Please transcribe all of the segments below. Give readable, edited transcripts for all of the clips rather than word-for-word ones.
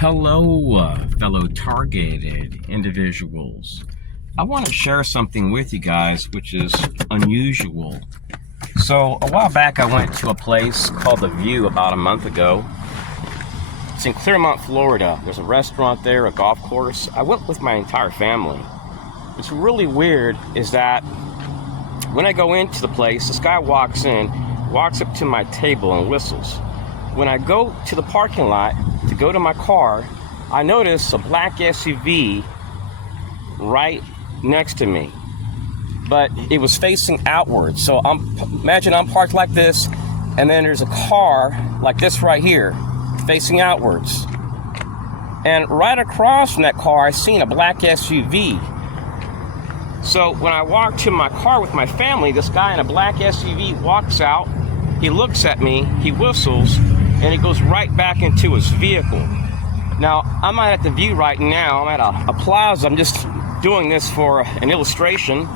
Hello, fellow targeted individuals. I want to share something with you guys which is unusual. So a while back I went to a place called The View about a month ago. It's in Clearmont, Florida. There's a restaurant there, a golf course. I went with my entire family. What's really weird is that when I go into the place, this guy walks up to my table and whistles. When I go to the parking lot to go to my car, I notice a black SUV right next to me, but it was facing outward. So imagine I'm parked like this, and then there's a car like this right here, facing outwards. And right across from that car, I seen a black SUV. So when I walk to my car with my family, this guy in a black SUV walks out, he looks at me, he whistles, and he goes right back into his vehicle. Now, I'm not at The View right now. I'm at a plaza. I'm just doing this for an illustration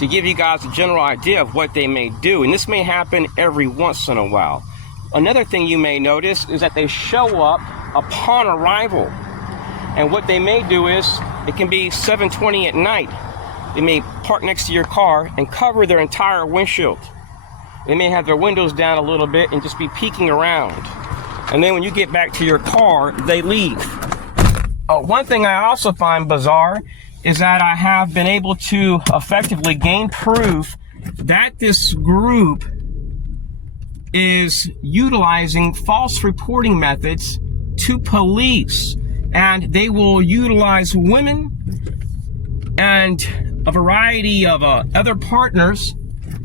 to give you guys a general idea of what they may do. And this may happen every once in a while. Another thing you may notice is that they show up upon arrival. And what they may do is, it can be 7:20 at night. They may park next to your car and cover their entire windshield. They may have their windows down a little bit and just be peeking around. And then when you get back to your car, they leave. One thing I also find bizarre is that I have been able to effectively gain proof that this group is utilizing false reporting methods to police. And they will utilize women and a variety of other partners.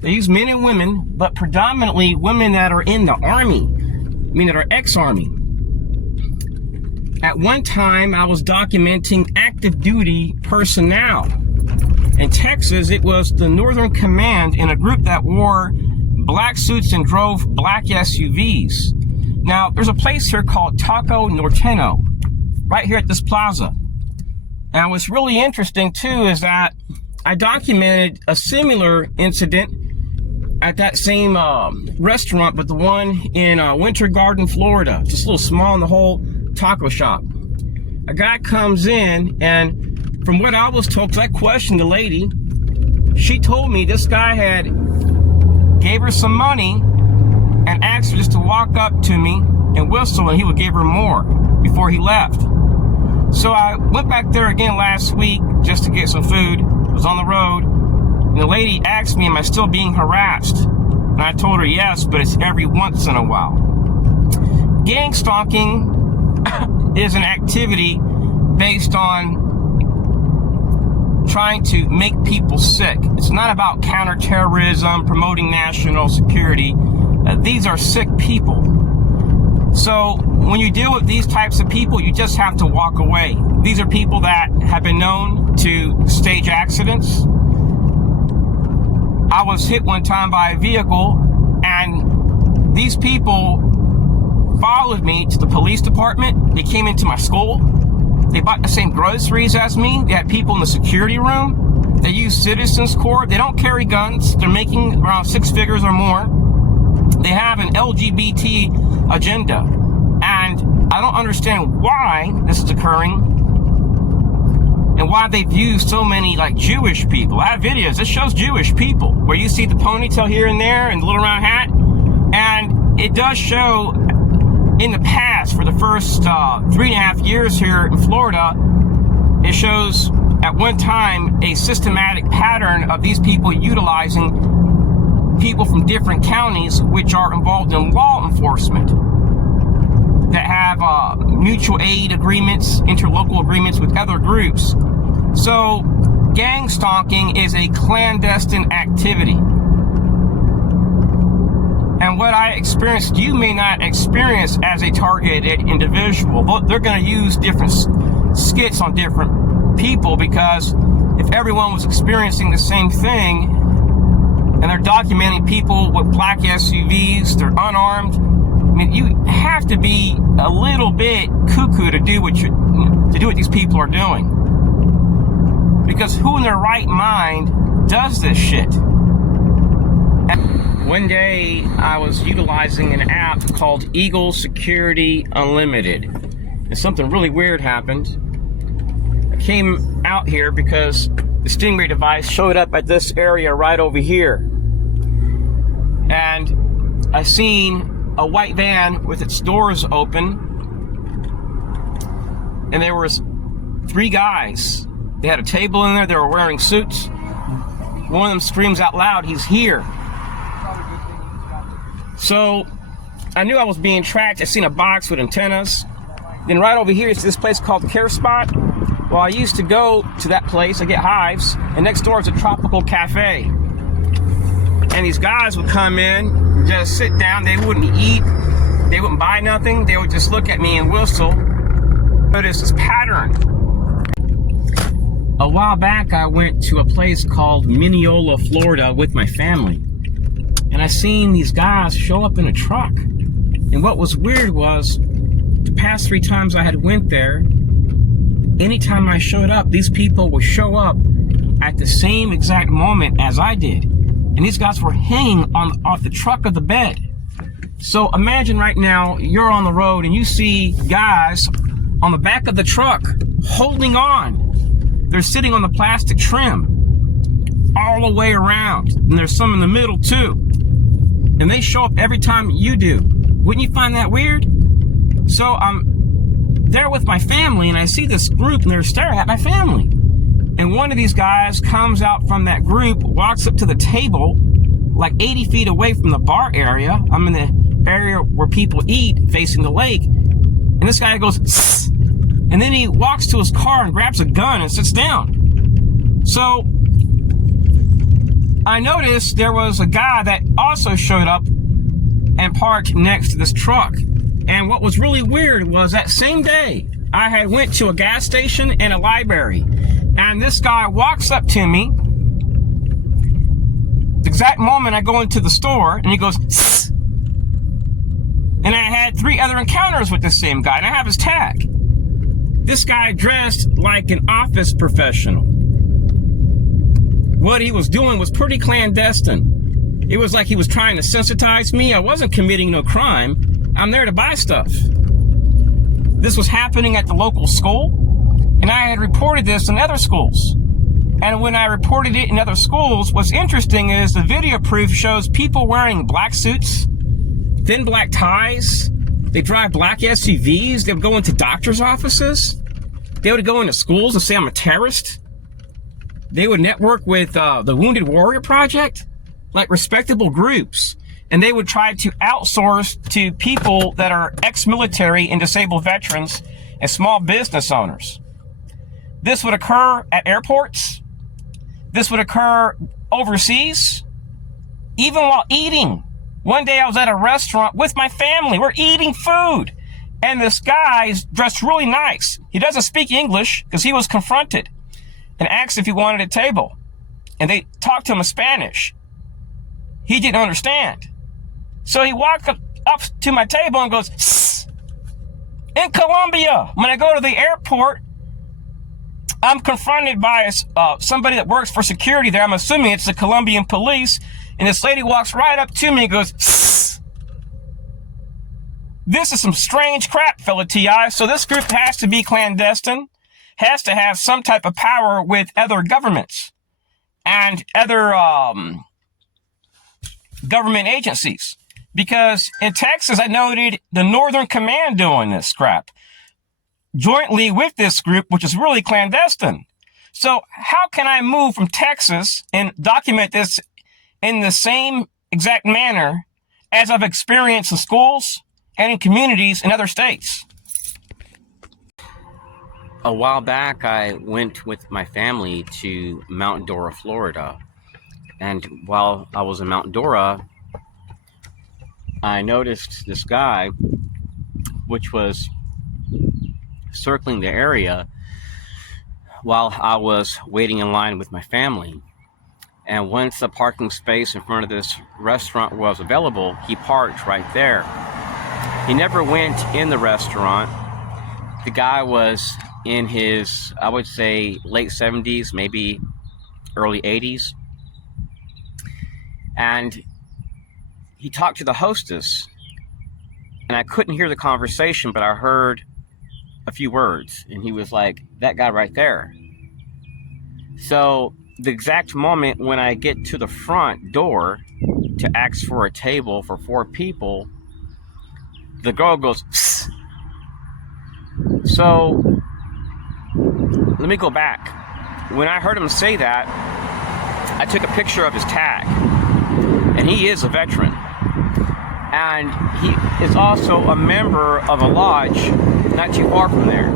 They use men and women, but predominantly women that are in the Army, I mean that are ex-Army. At one time, I was documenting active duty personnel. In Texas, it was the Northern Command in a group that wore black suits and drove black SUVs. Now, there's a place here called Taco Norteno, right here at this plaza. And what's really interesting too is that I documented a similar incident at that same restaurant, but the one in Winter Garden, Florida. Just a little small in the whole taco shop. A guy comes in, and from what I was told, 'cause I questioned the lady, she told me this guy gave her some money and asked her just to walk up to me and whistle, and he would give her more before he left. So I went back there again last week just to get some food. I was on the road, and the lady asked me, am I still being harassed? And I told her yes, but it's every once in a while. Gang stalking is an activity based on trying to make people sick. It's not about counterterrorism, promoting national security. These are sick people. So when you deal with these types of people, you just have to walk away. These are people that have been known to stage accidents. I was hit one time by a vehicle, and these people followed me to the police department. They came into my school. They bought the same groceries as me. They had people in the security room. They use Citizens Corps. They don't carry guns. They're making around 6 figures or more. They have an LGBT agenda, and I don't understand why this is occurring and why they've used so many like Jewish people. I have videos that shows Jewish people where you see the ponytail here and there and the little round hat, and it does show in the past for the first 3.5 years here in Florida. It shows at one time a systematic pattern of these people utilizing people from different counties which are involved in law enforcement that have mutual aid agreements, interlocal agreements with other groups. So gang stalking is a clandestine activity. And what I experienced, you may not experience as a targeted individual. They're going to use different skits on different people, because if everyone was experiencing the same thing, and they're documenting people with black SUVs, they're unarmed. I mean, you have to be a little bit cuckoo to do what these people are doing. Because who in their right mind does this shit? One day I was utilizing an app called Eagle Security Unlimited, and something really weird happened. I came out here because the Stingray device showed up at this area right over here, and I seen a white van with its doors open, and there was 3 guys. They had a table in there. They were wearing suits. One of them screams out loud, "He's here." So I knew I was being tracked. I seen a box with antennas. Then right over here is this place called Care Spot. Well, I used to go to that place. I get hives, and next door is a tropical cafe. And these guys would come in, just sit down. They wouldn't eat. They wouldn't buy nothing. They would just look at me and whistle. Notice this pattern. A while back, I went to a place called Mineola, Florida with my family. And I seen these guys show up in a truck. And what was weird was, the past 3 times I had went there, anytime I showed up, these people would show up at the same exact moment as I did. And these guys were hanging off the truck of the bed. So imagine right now, you're on the road and you see guys on the back of the truck holding on. They're sitting on the plastic trim all the way around. And there's some in the middle too. And they show up every time you do. Wouldn't you find that weird? So I'm there with my family and I see this group and they're staring at my family. And one of these guys comes out from that group, walks up to the table, like 80 feet away from the bar area. I'm in the area where people eat, facing the lake. And this guy goes, "Sss." And then he walks to his car and grabs a gun and sits down. So I noticed there was a guy that also showed up and parked next to this truck. And what was really weird was that same day, I had went to a gas station and a library. And this guy walks up to me. The exact moment I go into the store, and he goes, "Sss." And I had 3 other encounters with this same guy, and I have his tag. This guy dressed like an office professional. What he was doing was pretty clandestine. It was like he was trying to sensitize me. I wasn't committing no crime. I'm there to buy stuff. This was happening at the local school, and I had reported this in other schools. And when I reported it in other schools, what's interesting is the video proof shows people wearing black suits, thin black ties. They drive black SUVs. They would go into doctor's offices. They would go into schools and say I'm a terrorist. They would network with the Wounded Warrior Project, like respectable groups. And they would try to outsource to people that are ex-military and disabled veterans and small business owners. This would occur at airports. This would occur overseas, even while eating. One day I was at a restaurant with my family. We're eating food. And this guy's dressed really nice. He doesn't speak English because he was confronted and asked if he wanted a table. And they talked to him in Spanish. He didn't understand. So he walked up to my table and goes, "Sss." In Colombia, when I go to the airport, I'm confronted by somebody that works for security there. I'm assuming it's the Colombian police. And this lady walks right up to me and goes, "Sss." This is some strange crap, fellow TI. So this group has to be clandestine, has to have some type of power with other governments and other government agencies. Because in Texas, I noted the Northern Command doing this crap jointly with this group, which is really clandestine. So how can I move from Texas and document this in the same exact manner as I've experienced in schools and in communities in other states? A while back, I went with my family to Mount Dora, Florida. And while I was in Mount Dora, I noticed this guy, which was circling the area while I was waiting in line with my family. And once the parking space in front of this restaurant was available, he parked right there. He never went in the restaurant. The guy was in his, I would say, late 70s, maybe early 80s. And he talked to the hostess, and I couldn't hear the conversation, but I heard a few words, and he was like, that guy right there. So the exact moment when I get to the front door to ask for a table for 4 people, the girl goes, psst. So let me go back. When I heard him say that, I took a picture of his tag, and he is a veteran. And he is also a member of a lodge not too far from there.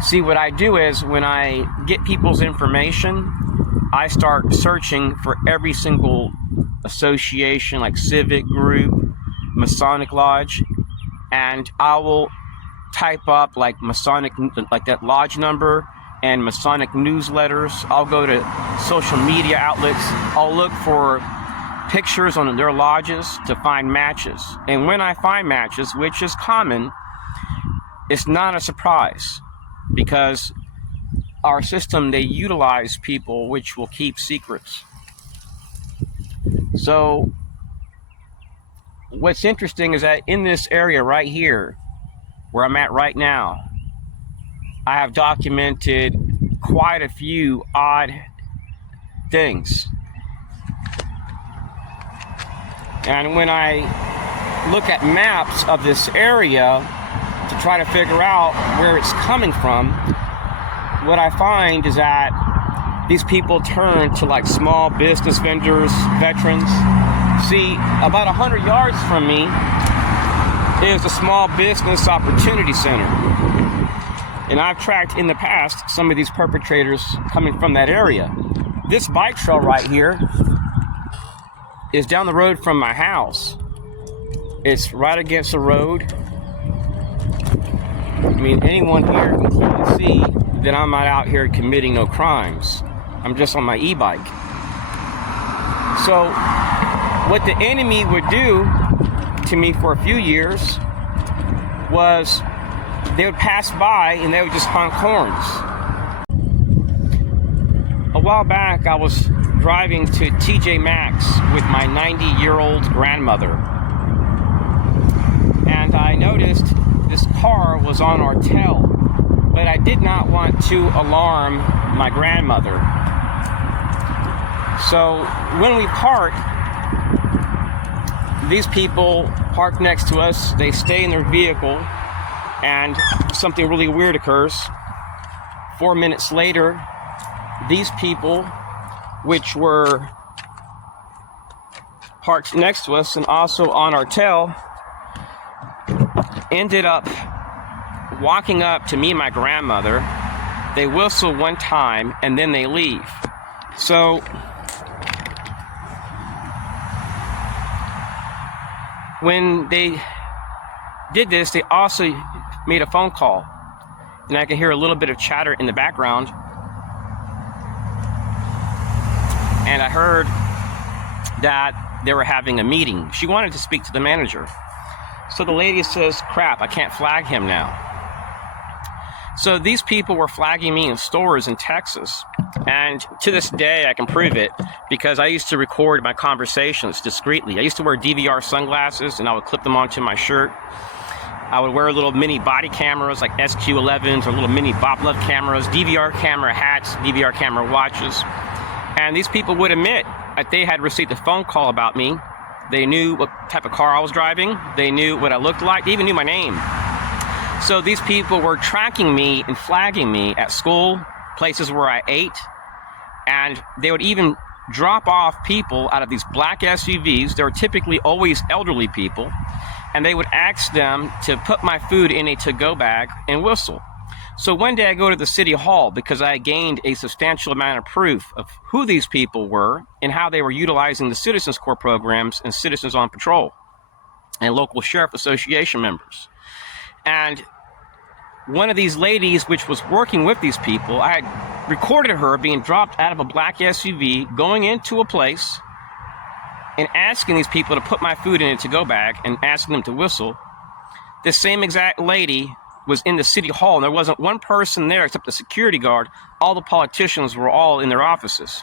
See, what I do is when I get people's information, I start searching for every single association, like civic group, Masonic lodge, and I will type up like Masonic, like that lodge number, and Masonic newsletters. I'll go to social media outlets. I'll look for pictures on their lodges to find matches. And when I find matches, which is common, it's not a surprise, because our system, they utilize people which will keep secrets. So what's interesting is that in this area right here, where I'm at right now, I have documented quite a few odd things. And when I look at maps of this area to try to figure out where it's coming from, what I find is that these people turn to like small business vendors, veterans. See, about 100 yards from me is a small business opportunity center. And I've tracked in the past some of these perpetrators coming from that area. This bike trail right here is down the road from my house. It's right against the road. I mean, anyone here can clearly see that I'm not out here committing no crimes. I'm just on my e-bike. So what the enemy would do to me for a few years was they would pass by and they would just honk horns. A while back, I was driving to TJ Maxx with my 90-year-old grandmother, and I noticed this car was on our tail, but I did not want to alarm my grandmother. So when we park, these people park next to us, they stay in their vehicle, and something really weird occurs. 4 minutes later, these people, which were parked next to us and also on our tail, ended up walking up to me and my grandmother. They whistle one time and then they leave. So when they did this, they also made a phone call, and I can hear a little bit of chatter in the background. And I heard that they were having a meeting. She wanted to speak to the manager. So the lady says, crap, I can't flag him now. So these people were flagging me in stores in Texas. And to this day, I can prove it because I used to record my conversations discreetly. I used to wear DVR sunglasses and I would clip them onto my shirt. I would wear little mini body cameras like SQ11s or little mini Bob Love cameras, DVR camera hats, DVR camera watches. And these people would admit that they had received a phone call about me. They knew what type of car I was driving. They knew what I looked like. They even knew my name. So these people were tracking me and flagging me at school, places where I ate, and they would even drop off people out of these black SUVs. They were typically always elderly people, and they would ask them to put my food in a to-go bag and whistle. So one day I go to the city hall because I gained a substantial amount of proof of who these people were and how they were utilizing the Citizens Corps programs and Citizens on Patrol and local sheriff association members. And one of these ladies, which was working with these people, I had recorded her being dropped out of a black SUV, going into a place and asking these people to put my food in a to-go bag and asking them to whistle. This same exact lady was in the city hall, and there wasn't one person there except the security guard. All the politicians were all in their offices.